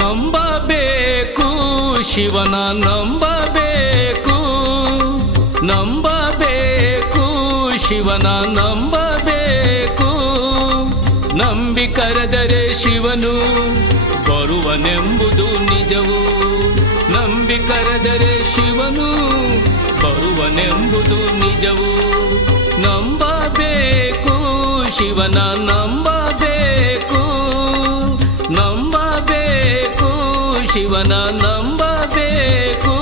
ನಂಬಬೇಕು ಶಿವನ ನಂಬಬೇಕು, ನಂಬಬೇಕು ಶಿವನ ನಂಬಬೇಕು. ನಂಬಿ ಕರೆದರೆ ಶಿವನು ಬರುವನೆಂಬುದು ನಿಜವು. ನಂಬಿ ಕರೆದರೆ ಶಿವನು ಬರುವನೆಂಬುದು ನಿಜವು. ನಂಬಬೇಕು ಶಿವನ ನಂಬಬೇಕು, ನಂಬಬೇಕು ಶಿವನ ನಂಬಬೇಕು.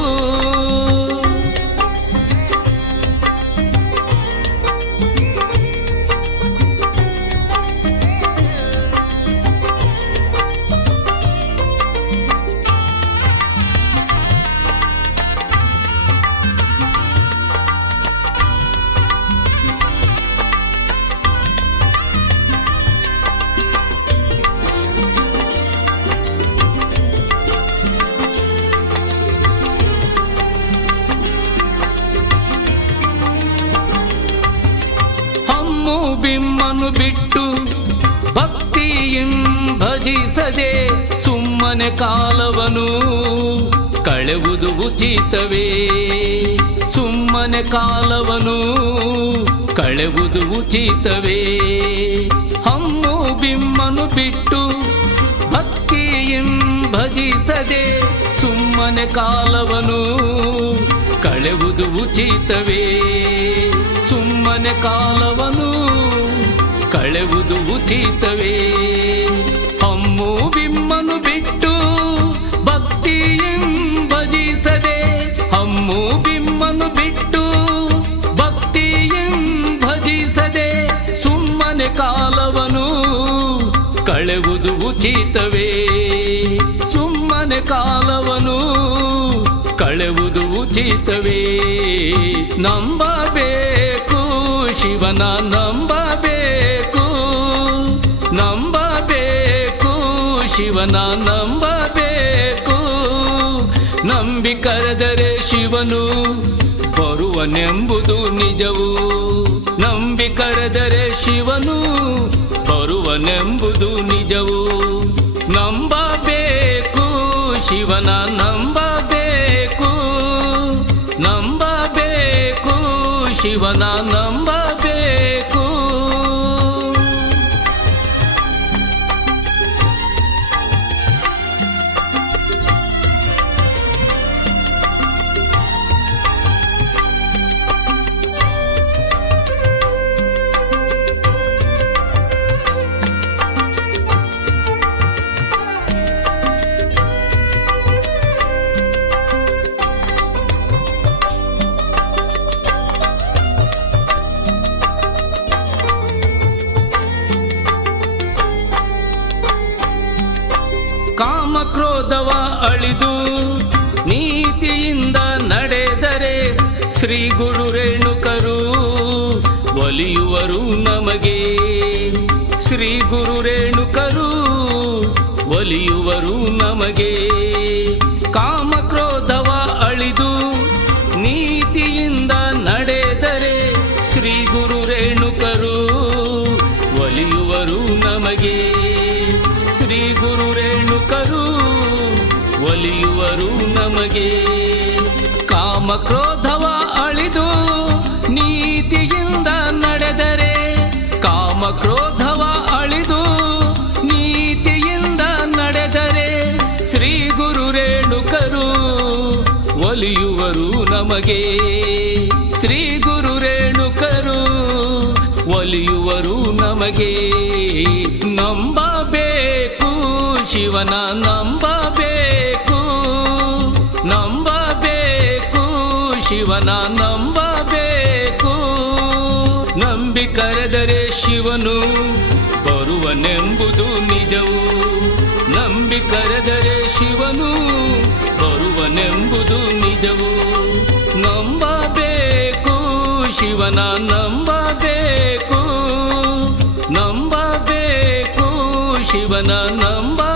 ಬಿಮ್ಮನು ಬಿಟ್ಟು ಭಕ್ತಿಯಿಂ ಭಜಿಸದೆ ಸುಮ್ಮನೆ ಕಾಲವನು ಕಳೆವುದು ಉಚಿತವೇ. ಸುಮ್ಮನೆ ಕಾಲವನು ಕಳೆವುದು ಉಚಿತವೇ. ಹಮ್ಮು ಬಿಮ್ಮನು ಬಿಟ್ಟು ಭಕ್ತಿಯಿಂ ಭಜಿಸದೆ ಸುಮ್ಮನೆ ಕಾಲವನು ಕಳೆವುದು ಉಚಿತವೇ. ಸುಮ್ಮನೆ ಕಾಲವನು ಕಳೆವುದು ಉಚಿತವೇ. ಹಮ್ಮು ಬಿಮ್ಮನು ಬಿಟ್ಟು ಭಕ್ತಿಯಿಂ ಭಜಿಸದೆ, ಹಮ್ಮು ಬಿಮ್ಮನು ಬಿಟ್ಟು ಭಕ್ತಿಯಿಂ ಭಜಿಸದೆ ಸುಮ್ಮನೆ ಕಾಲವನು ಕಳೆವುದು ಉಚಿತವೇ. ಸುಮ್ಮನೆ ಕಾಲವನು ಕಳೆವುದು ಉಚಿತವೇ. ನಂಬಬೇಕು ಶಿವನ ನಂಬಬೇಕು, ನಂಬಬೇಕು ಶಿವನ ನಂಬಬೇಕು. ನಂಬಿ ಕರೆದರೆ ಶಿವನು ಬರುವನೆಂಬುದು ನಿಜವು. ನಂಬಿ ಕರೆದರೆ ಶಿವನು ಬರುವನೆಂಬುದು ನಿಜವು. ನಂಬಬೇಕು ಶಿವನ ನಂಬಬೇಕು, ನಂಬಬೇಕು ಶಿವನ ನಂಬಬೇಕು. ಕಾಮಕ್ರೋಧವ ಅಳಿದು ನೀತಿಯಿಂದ ನಡೆದರೆ ಶ್ರೀ ಗುರು ರೇಣುಕರು ಒಲಿಯುವರು ನಮಗೆ. ಶ್ರೀ ಗುರು ರೇಣುಕರು ಒಲಿಯುವರು ನಮಗೆ. ಕಾಮಕ್ರೋಧವ ಅಳಿದು ನೀತಿಯಿಂದ ನಡೆದರೆ ಶ್ರೀ ಗುರು ರೇಣುಕರು ಒಲಿಯುವರು ನಮಗೆ. ಶ್ರೀ ಗುರು ರೇಣುಕರು ಒಲಿಯುವರು ನಮಗೆ. ಕಾಮಕ್ರೋಧವ ಅಳಿದು ನೀತಿಯಿಂದ ನಡೆದರೆ, ಕಾಮಕ್ರೋಧವ ಅಳಿದು ನೀತಿಯಿಂದ ನಡೆದರೆ ಶ್ರೀ ಗುರು ರೇಣುಕರು ಒಲಿಯುವರು ನಮಗೆ. ಶ್ರೀ ಗುರು ರೇಣುಕರು ಒಲಿಯುವರು ನಮಗೆ. ನಂಬಬೇಕು ಶಿವನ ನಂಬಬೇಕು, ನಂಬಬೇಕು ಶಿವನ ನಂಬಬೇಕು. ನಂಬಿ ಕರೆದರೆ ಶಿವನು ಬರುವನೆಂಬುದು ನಿಜವು. ನಂಬಿ ಕರೆದರೆ ಶಿವನು ಬರುವನೆಂಬುದು ನಿಜವು. ನಂಬಬೇಕು, ಶಿವನ ನಂಬಬೇಕು, ನಂಬಬೇಕು, ಶಿವನ ನಂಬ